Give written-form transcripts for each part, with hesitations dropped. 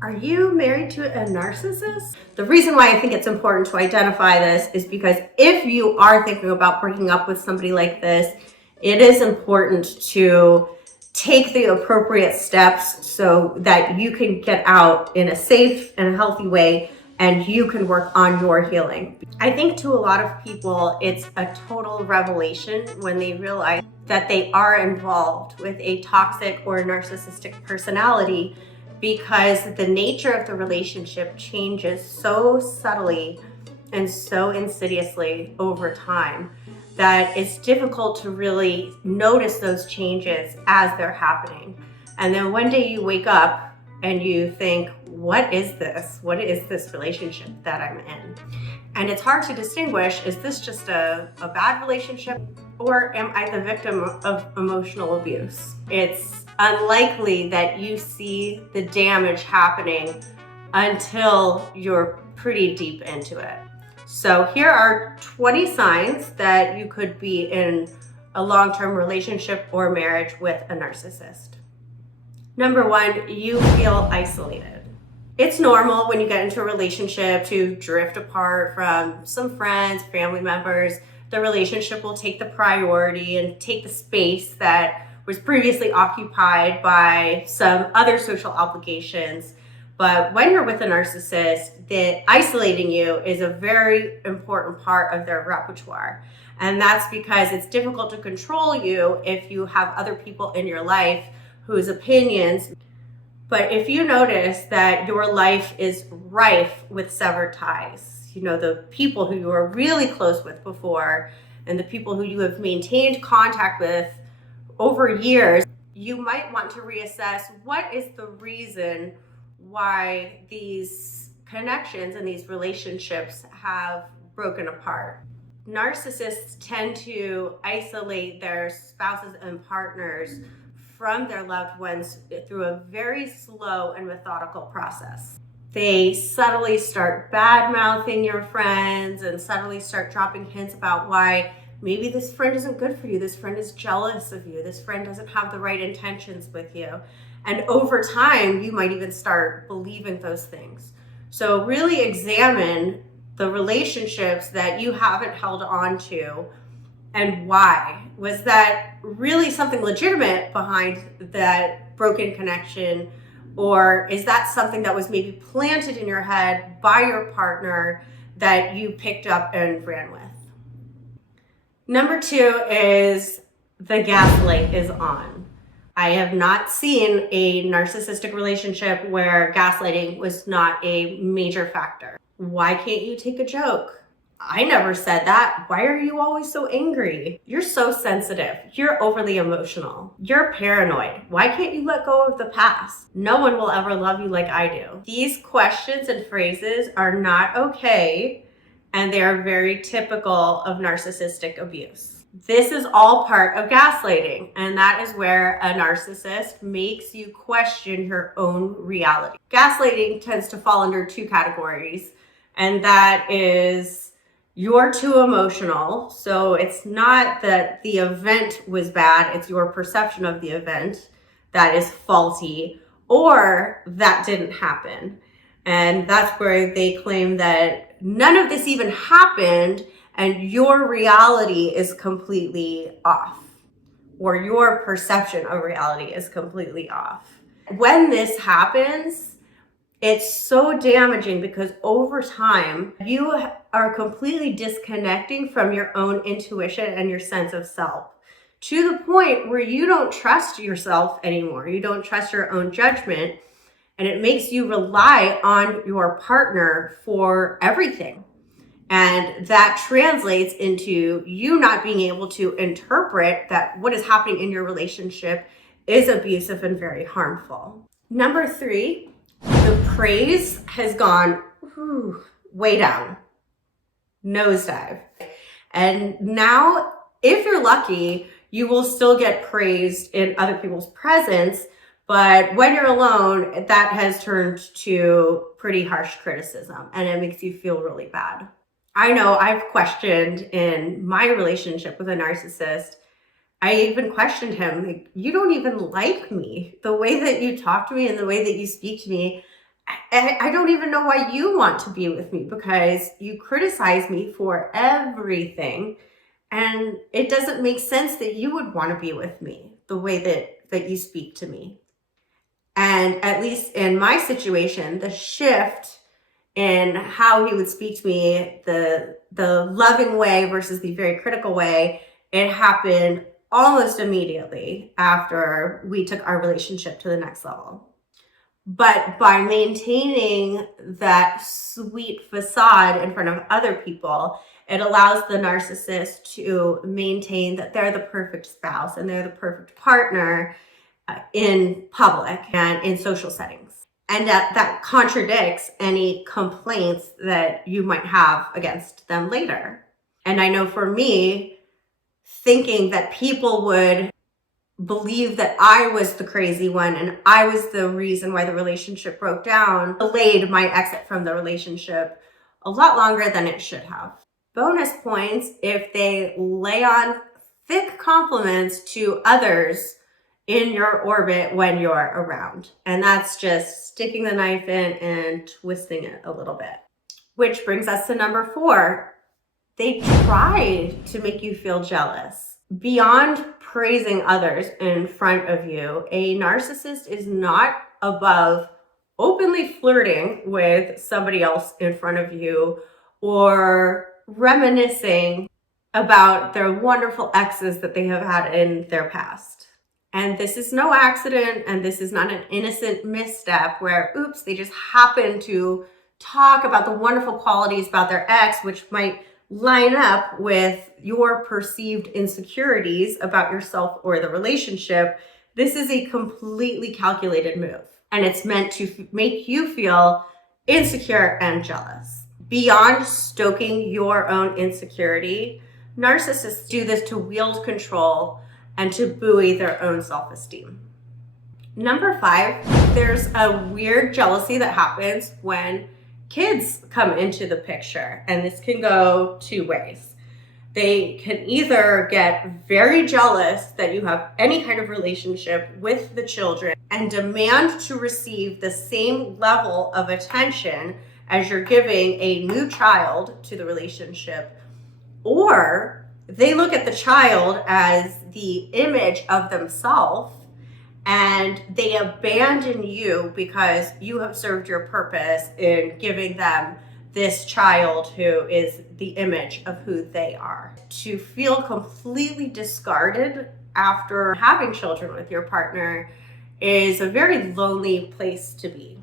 Are you married to a narcissist? The reason why I think it's important to identify this is because if you are thinking about breaking up with somebody like this, it is important to take the appropriate steps so that you can get out in a safe and healthy way and you can work on your healing. I think to a lot of people, it's a total revelation when they realize that they are involved with a toxic or narcissistic personality, because the nature of the relationship changes so subtly and so insidiously over time that it's difficult to really notice those changes as they're happening. And then one day you wake up and you think, what is this? What is this relationship that I'm in? And it's hard to distinguish, is this just a bad relationship, or am I the victim of emotional abuse? It's unlikely that you see the damage happening until you're pretty deep into it. So here are 20 signs that you could be in a long-term relationship or marriage with a narcissist. Number 1, you feel isolated. It's normal when you get into a relationship to drift apart from some friends, family members. The relationship will take the priority and take the space that was previously occupied by some other social obligations. But when you're with a narcissist, isolating you is a very important part of their repertoire. And that's because it's difficult to control you if you have other people in your life whose opinions. But if you notice that your life is rife with severed ties, the people who you were really close with before and the people who you have maintained contact with over years, you might want to reassess what is the reason why these connections and these relationships have broken apart. Narcissists tend to isolate their spouses and partners from their loved ones through a very slow and methodical process. They subtly start bad-mouthing your friends and subtly start dropping hints about why maybe this friend isn't good for you, this friend is jealous of you, this friend doesn't have the right intentions with you. And over time, you might even start believing those things. So really examine the relationships that you haven't held on to and why. Was that really something legitimate behind that broken connection? Or is that something that was maybe planted in your head by your partner that you picked up and ran with? Number 2 is the gaslight is on. I have not seen a narcissistic relationship where gaslighting was not a major factor. Why can't you take a joke? I never said that. Why are you always so angry? You're so sensitive. You're overly emotional. You're paranoid. Why can't you let go of the past? No one will ever love you like I do. These questions and phrases are not okay, and they are very typical of narcissistic abuse. This is all part of gaslighting, and that is where a narcissist makes you question your own reality. Gaslighting tends to fall under 2 categories, and that is you're too emotional. So it's not that the event was bad, it's your perception of the event that is faulty, or that didn't happen. And that's where they claim that none of this even happened and your reality is completely off, or your perception of reality is completely off. When this happens, it's so damaging because over time, you are completely disconnecting from your own intuition and your sense of self, to the point where you don't trust yourself anymore. You don't trust your own judgment, and it makes you rely on your partner for everything. And that translates into you not being able to interpret that what is happening in your relationship is abusive and very harmful. Number 3, the praise has gone way down, nosedive. And now, if you're lucky, you will still get praised in other people's presence. But when you're alone, that has turned to pretty harsh criticism, and it makes you feel really bad. I know I've questioned in my relationship with a narcissist. I even questioned him, like, you don't even like me. The way that you talk to me and the way that you speak to me, I don't even know why you want to be with me, because you criticize me for everything. And it doesn't make sense that you would want to be with me the way that you speak to me. And at least in my situation, the shift in how he would speak to me, the loving way versus the very critical way, it happened almost immediately after we took our relationship to the next level. But by maintaining that sweet facade in front of other people, it allows the narcissist to maintain that they're the perfect spouse and they're the perfect partner in public and in social settings. And that contradicts any complaints that you might have against them later. And I know for me, thinking that people would believe that I was the crazy one and I was the reason why the relationship broke down delayed my exit from the relationship a lot longer than it should have. Bonus points if they lay on thick compliments to others in your orbit when you're around. And that's just sticking the knife in and twisting it a little bit. Which brings us to number 4. They tried to make you feel jealous. Beyond praising others in front of you, a narcissist is not above openly flirting with somebody else in front of you or reminiscing about their wonderful exes that they have had in their past. And this is no accident, and this is not an innocent misstep where, oops, they just happen to talk about the wonderful qualities about their ex, which might line up with your perceived insecurities about yourself or the relationship. This is a completely calculated move, and it's meant to make you feel insecure and jealous. Beyond stoking your own insecurity, narcissists do this to wield control and to buoy their own self-esteem. Number 5, there's a weird jealousy that happens when kids come into the picture, and this can go 2 ways. They can either get very jealous that you have any kind of relationship with the children and demand to receive the same level of attention as you're giving a new child to the relationship, or they look at the child as the image of themselves and they abandon you because you have served your purpose in giving them this child who is the image of who they are. To feel completely discarded after having children with your partner is a very lonely place to be.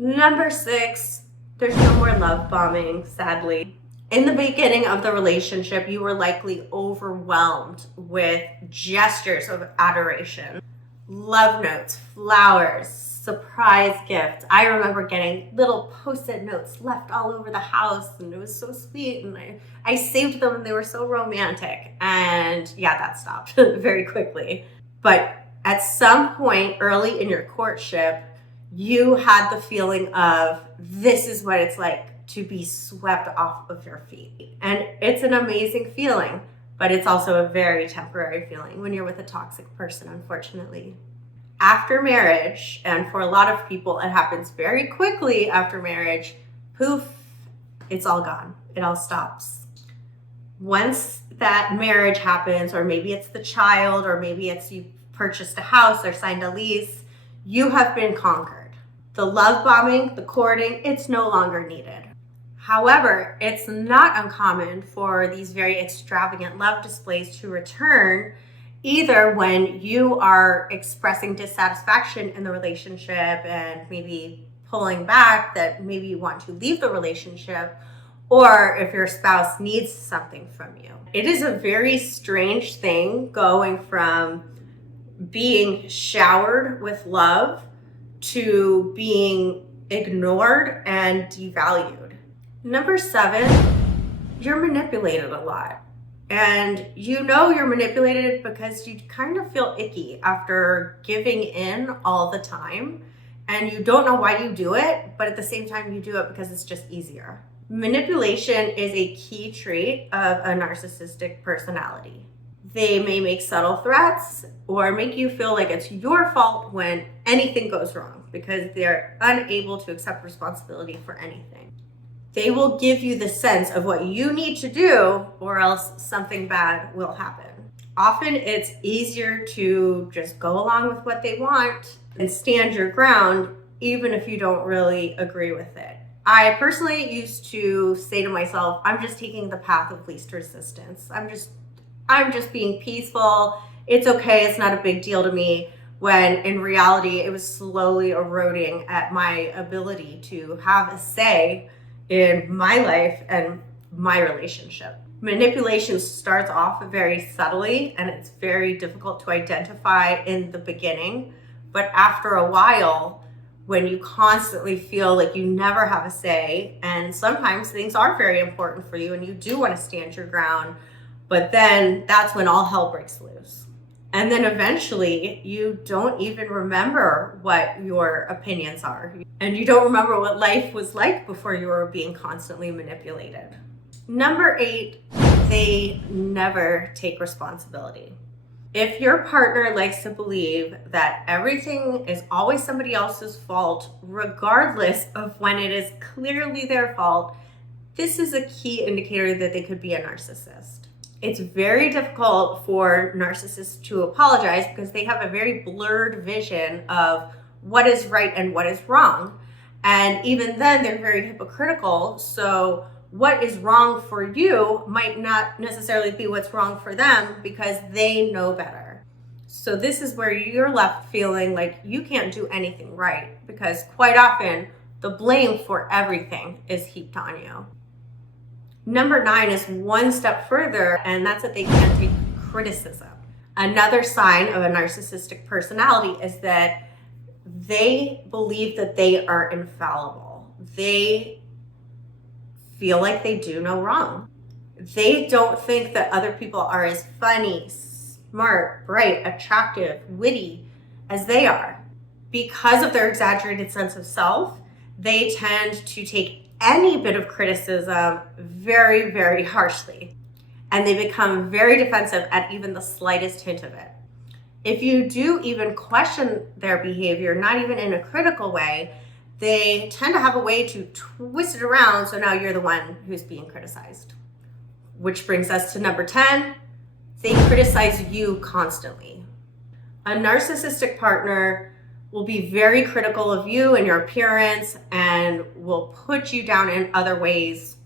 Number 6, there's no more love bombing, sadly. In the beginning of the relationship, you were likely overwhelmed with gestures of adoration. Love notes, flowers, surprise gifts. I remember getting little post-it notes left all over the house, and it was so sweet, and I saved them and they were so romantic. And yeah, that stopped very quickly. But at some point early in your courtship, you had the feeling of, this is what it's like to be swept off of your feet. And it's an amazing feeling. But it's also a very temporary feeling when you're with a toxic person, unfortunately. After marriage, and for a lot of people, it happens very quickly after marriage, poof, it's all gone. It all stops. Once that marriage happens, or maybe it's the child, or maybe it's you purchased a house or signed a lease, you have been conquered. The love bombing, the courting, it's no longer needed. However, it's not uncommon for these very extravagant love displays to return, either when you are expressing dissatisfaction in the relationship and maybe pulling back that maybe you want to leave the relationship, or if your spouse needs something from you. It is a very strange thing going from being showered with love to being ignored and devalued. Number 7, you're manipulated a lot. And you know you're manipulated because you kind of feel icky after giving in all the time. And you don't know why you do it, but at the same time you do it because it's just easier. Manipulation is a key trait of a narcissistic personality. They may make subtle threats or make you feel like it's your fault when anything goes wrong. because they're unable to accept responsibility for anything. They will give you the sense of what you need to do, or else something bad will happen. Often it's easier to just go along with what they want and stand your ground, even if you don't really agree with it. I personally used to say to myself, I'm just taking the path of least resistance. I'm just being peaceful. It's okay. It's not a big deal to me. When in reality, it was slowly eroding at my ability to have a say in my life and my relationship. Manipulation starts off very subtly, and it's very difficult to identify in the beginning. But after a while, when you constantly feel like you never have a say, and sometimes things are very important for you and you do want to stand your ground, but then that's when all hell breaks loose. And then eventually you don't even remember what your opinions are. And you don't remember what life was like before you were being constantly manipulated. Number 8, they never take responsibility. If your partner likes to believe that everything is always somebody else's fault, regardless of when it is clearly their fault, this is a key indicator that they could be a narcissist. It's very difficult for narcissists to apologize because they have a very blurred vision of what is right and what is wrong. And even then, they're very hypocritical. So what is wrong for you might not necessarily be what's wrong for them because they know better. So this is where you're left feeling like you can't do anything right, because quite often the blame for everything is heaped on you. Number 9 is one step further, and that's that they can't take criticism. Another sign of a narcissistic personality is that they believe that they are infallible. They feel like they do no wrong. They don't think that other people are as funny, smart, bright, attractive, witty as they are. Because of their exaggerated sense of self, they tend to take any bit of criticism very, very harshly. And they become very defensive at even the slightest hint of it. If you do even question their behavior, not even in a critical way, they tend to have a way to twist it around, so now you're the one who's being criticized. Which brings us to number 10. They criticize you constantly. A narcissistic partner will be very critical of you and your appearance and will put you down in other ways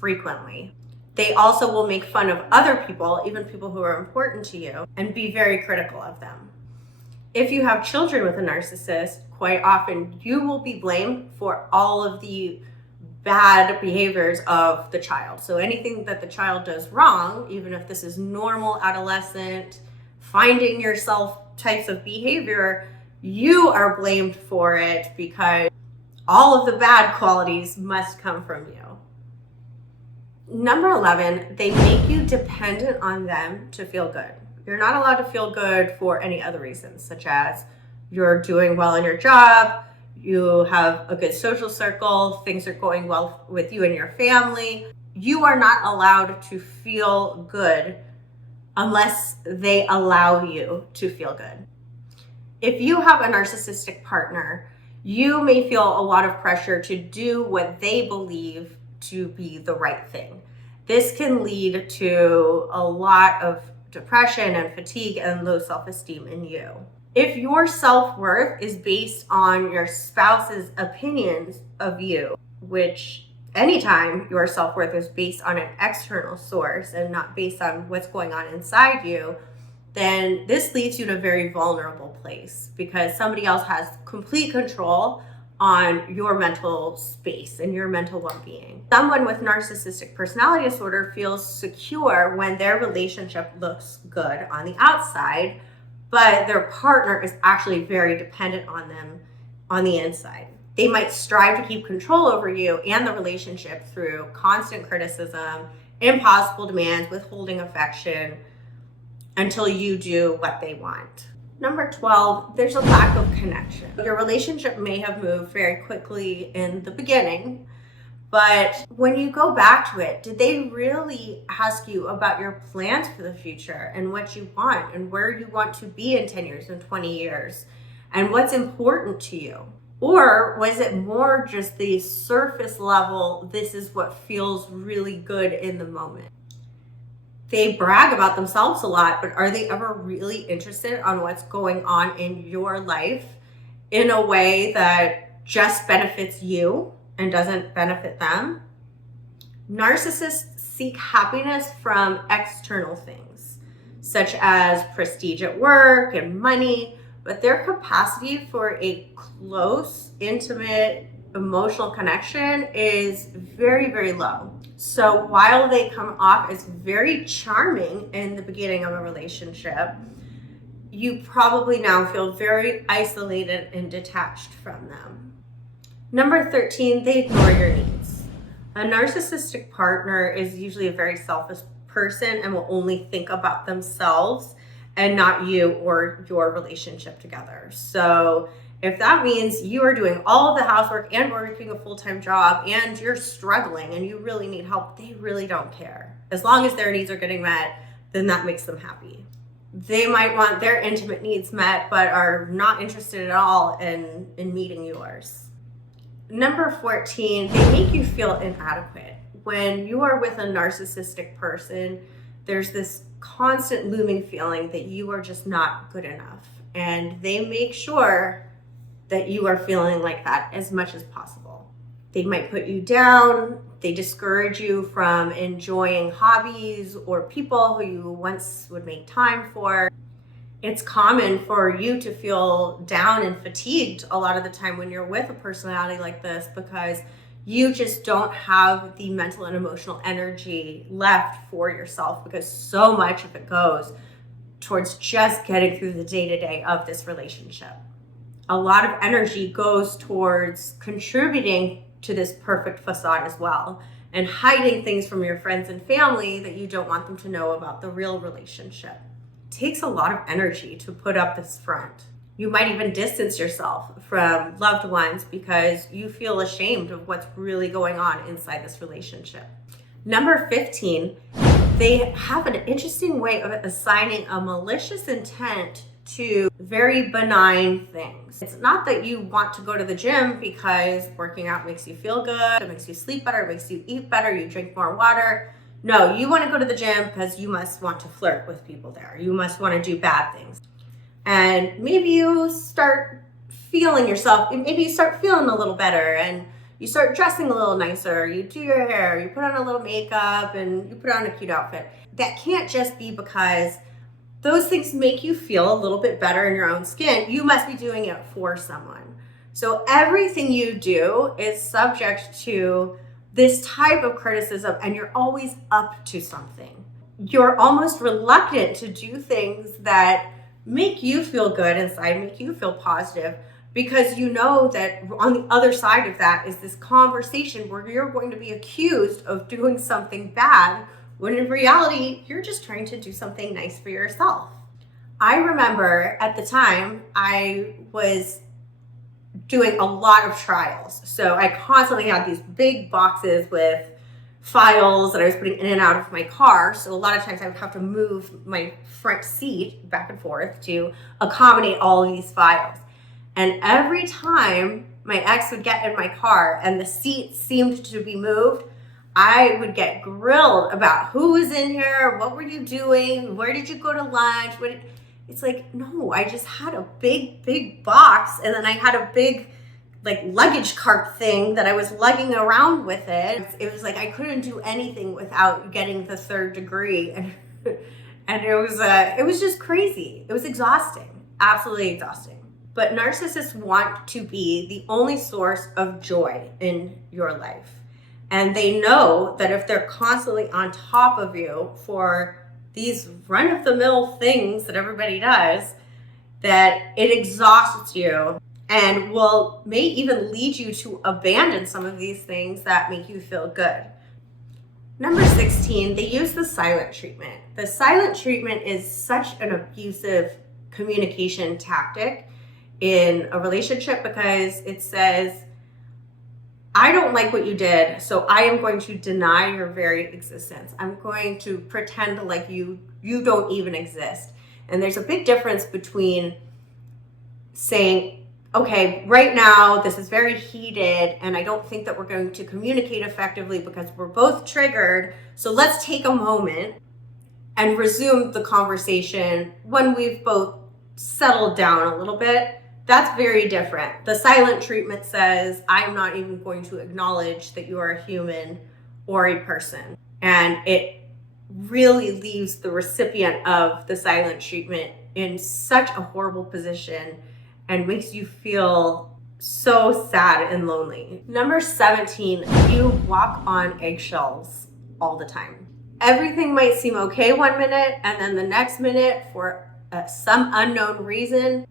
frequently. They also will make fun of other people, even people who are important to you, and be very critical of them. If you have children with a narcissist, quite often you will be blamed for all of the bad behaviors of the child. So anything that the child does wrong, even if this is normal adolescent, finding yourself types of behavior, you are blamed for it because all of the bad qualities must come from you. Number 11, they make you dependent on them to feel good. You're not allowed to feel good for any other reasons, such as you're doing well in your job, you have a good social circle, things are going well with you and your family. You are not allowed to feel good unless they allow you to feel good. If you have a narcissistic partner, you may feel a lot of pressure to do what they believe to be the right thing. This can lead to a lot of depression and fatigue and low self-esteem in you. If your self-worth is based on your spouse's opinions of you, which anytime your self-worth is based on an external source and not based on what's going on inside you, then this leaves you in a very vulnerable place because somebody else has complete control on your mental space and your mental well-being. Someone with narcissistic personality disorder feels secure when their relationship looks good on the outside, but their partner is actually very dependent on them on the inside. They might strive to keep control over you and the relationship through constant criticism, impossible demands, withholding affection, until you do what they want. Number 12, there's a lack of connection. Your relationship may have moved very quickly in the beginning, but when you go back to it, did they really ask you about your plans for the future and what you want and where you want to be in 10 years and 20 years and what's important to you? Or was it more just the surface level, this is what feels really good in the moment? They brag about themselves a lot, but are they ever really interested on what's going on in your life in a way that just benefits you and doesn't benefit them? Narcissists seek happiness from external things, such as prestige at work and money, but their capacity for a close, intimate, emotional connection is very, very low. So while they come off as very charming in the beginning of a relationship, you probably now feel very isolated and detached from them. Number 13, they ignore your needs. A narcissistic partner is usually a very selfish person and will only think about themselves and not you or your relationship together. So if that means you are doing all of the housework and working a full-time job and you're struggling and you really need help, they really don't care. As long as their needs are getting met, then that makes them happy. They might want their intimate needs met, but are not interested at all in meeting yours. Number 14, they make you feel inadequate. When you are with a narcissistic person, there's this constant looming feeling that you are just not good enough. And they make sure that you are feeling like that as much as possible. They might put you down. They discourage you from enjoying hobbies or people who you once would make time for. It's common for you to feel down and fatigued a lot of the time when you're with a personality like this, because you just don't have the mental and emotional energy left for yourself, because so much of it goes towards just getting through the day-to-day of this relationship. A lot of energy goes towards contributing to this perfect facade as well, and hiding things from your friends and family that you don't want them to know about the real relationship. It takes a lot of energy to put up this front. You might even distance yourself from loved ones because you feel ashamed of what's really going on inside this relationship. Number 15, they have an interesting way of assigning a malicious intent to very benign things. It's not that you want to go to the gym because working out makes you feel good, it makes you sleep better, it makes you eat better, you drink more water. No, you want to go to the gym because you must want to flirt with people there. You must want to do bad things. And maybe you start feeling yourself, maybe you start feeling a little better and you start dressing a little nicer, you do your hair, you put on a little makeup and you put on a cute outfit. That can't just be because those things make you feel a little bit better in your own skin. You must be doing it for someone. So everything you do is subject to this type of criticism, and you're always up to something. You're almost reluctant to do things that make you feel good inside, make you feel positive, because you know that on the other side of that is this conversation where you're going to be accused of doing something bad, when in reality, you're just trying to do something nice for yourself. I remember at the time I was doing a lot of trials. So I constantly had these big boxes with files that I was putting in and out of my car. So a lot of times I would have to move my front seat back and forth to accommodate all of these files. And every time my ex would get in my car and the seat seemed to be moved, I would get grilled about who was in here, what were you doing, where did you go to lunch? It's like, no, I just had a big box, and then I had a big like luggage cart thing that I was lugging around with it. It was like I couldn't do anything without getting the third degree, and it was just crazy. It was exhausting, absolutely exhausting. But narcissists want to be the only source of joy in your life. And they know that if they're constantly on top of you for these run-of-the-mill things that everybody does, that it exhausts you and may even lead you to abandon some of these things that make you feel good. Number 16, they use the silent treatment. The silent treatment is such an abusive communication tactic in a relationship, because it says, I don't like what you did, so I am going to deny your very existence. I'm going to pretend like you don't even exist. And there's a big difference between saying, okay, right now this is very heated and I don't think that we're going to communicate effectively because we're both triggered. So let's take a moment and resume the conversation when we've both settled down a little bit. That's very different. The silent treatment says, I'm not even going to acknowledge that you are a human or a person. And it really leaves the recipient of the silent treatment in such a horrible position and makes you feel so sad and lonely. Number 17, you walk on eggshells all the time. Everything might seem okay one minute, and then the next minute, for some unknown reason,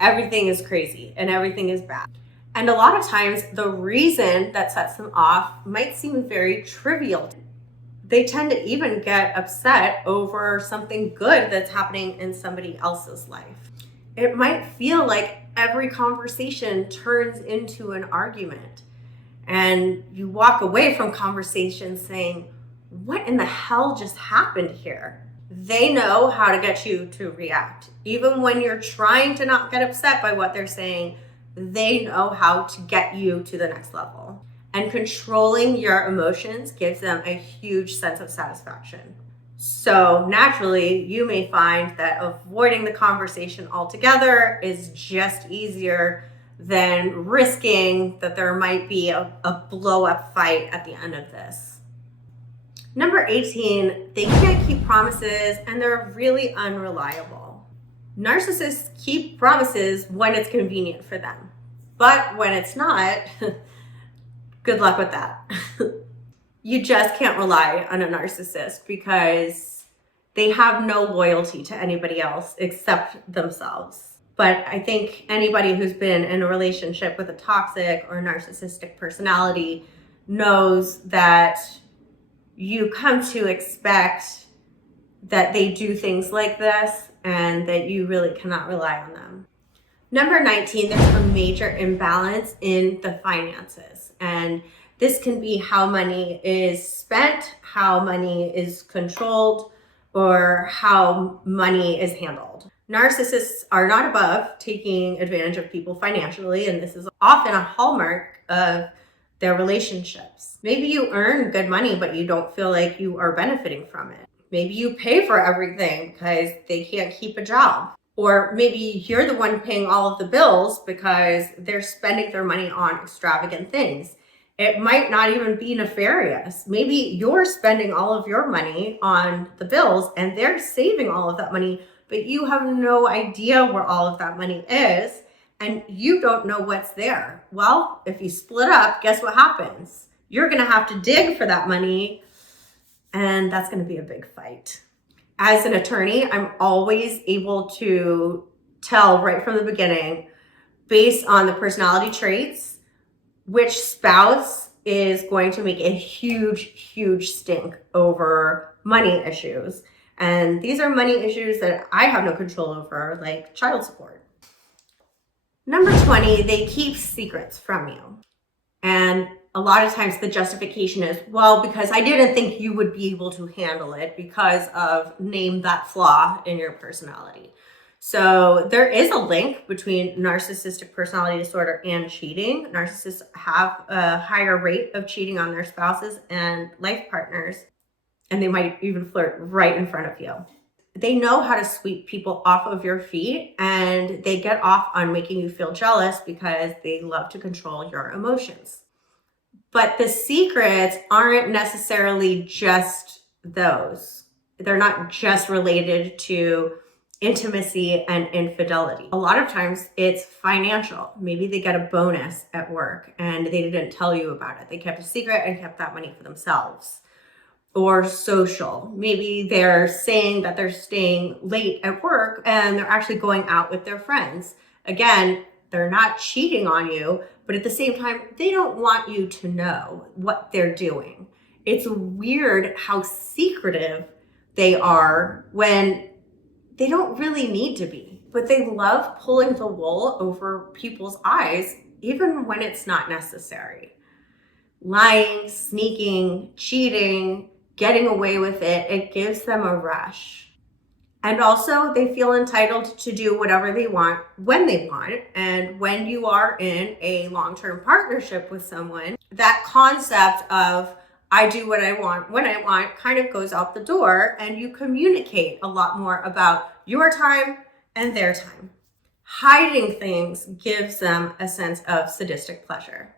everything is crazy and everything is bad. And a lot of times, the reason that sets them off might seem very trivial. They tend to even get upset over something good that's happening in somebody else's life. It might feel like every conversation turns into an argument, and you walk away from conversations saying, what in the hell just happened here? They know how to get you to react. Even when you're trying to not get upset by what they're saying, they know how to get you to the next level. And controlling your emotions gives them a huge sense of satisfaction. So naturally, you may find that avoiding the conversation altogether is just easier than risking that there might be a blow-up fight at the end of this. Number 18, they can't keep promises and they're really unreliable. Narcissists keep promises when it's convenient for them, but when it's not, good luck with that. You just can't rely on a narcissist because they have no loyalty to anybody else except themselves. But I think anybody who's been in a relationship with a toxic or narcissistic personality knows that you come to expect that they do things like this and that you really cannot rely on them. Number 19, there's a major imbalance in the finances. And this can be how money is spent, how money is controlled, or how money is handled. Narcissists are not above taking advantage of people financially, and this is often a hallmark of their relationships. Maybe you earn good money, but you don't feel like you are benefiting from it. Maybe you pay for everything because they can't keep a job. Or maybe you're the one paying all of the bills because they're spending their money on extravagant things. It might not even be nefarious. Maybe you're spending all of your money on the bills and they're saving all of that money, but you have no idea where all of that money is and you don't know what's there. Well, if you split up, guess what happens? You're going to have to dig for that money, and that's going to be a big fight. As an attorney, I'm always able to tell right from the beginning, based on the personality traits, which spouse is going to make a huge stink over money issues. And these are money issues that I have no control over, like child support. Number 20, they keep secrets from you. And a lot of times the justification is, well, because I didn't think you would be able to handle it because of name that flaw in your personality. So there is a link between narcissistic personality disorder and cheating. Narcissists have a higher rate of cheating on their spouses and life partners, and they might even flirt right in front of you. They know how to sweep people off of your feet, and they get off on making you feel jealous because they love to control your emotions. But the secrets aren't necessarily just those. They're not just related to intimacy and infidelity. A lot of times it's financial. Maybe they get a bonus at work and they didn't tell you about it. They kept a secret and kept that money for themselves. Or social. Maybe they're saying that they're staying late at work and they're actually going out with their friends. Again, they're not cheating on you, but at the same time, they don't want you to know what they're doing. It's weird how secretive they are when they don't really need to be, but they love pulling the wool over people's eyes, even when it's not necessary. Lying, sneaking, cheating, getting away with it, it gives them a rush. And also, they feel entitled to do whatever they want when they want. And when you are in a long-term partnership with someone, that concept of I do what I want when I want kind of goes out the door, and you communicate a lot more about your time and their time. Hiding things gives them a sense of sadistic pleasure.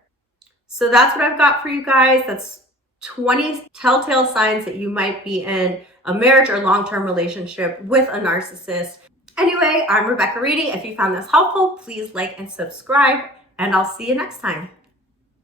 So that's what I've got for you guys. That's 20 telltale signs that you might be in a marriage or long-term relationship with a narcissist. Anyway, I'm Rebecca Reedy. If you found this helpful, please like and subscribe, and I'll see you next time.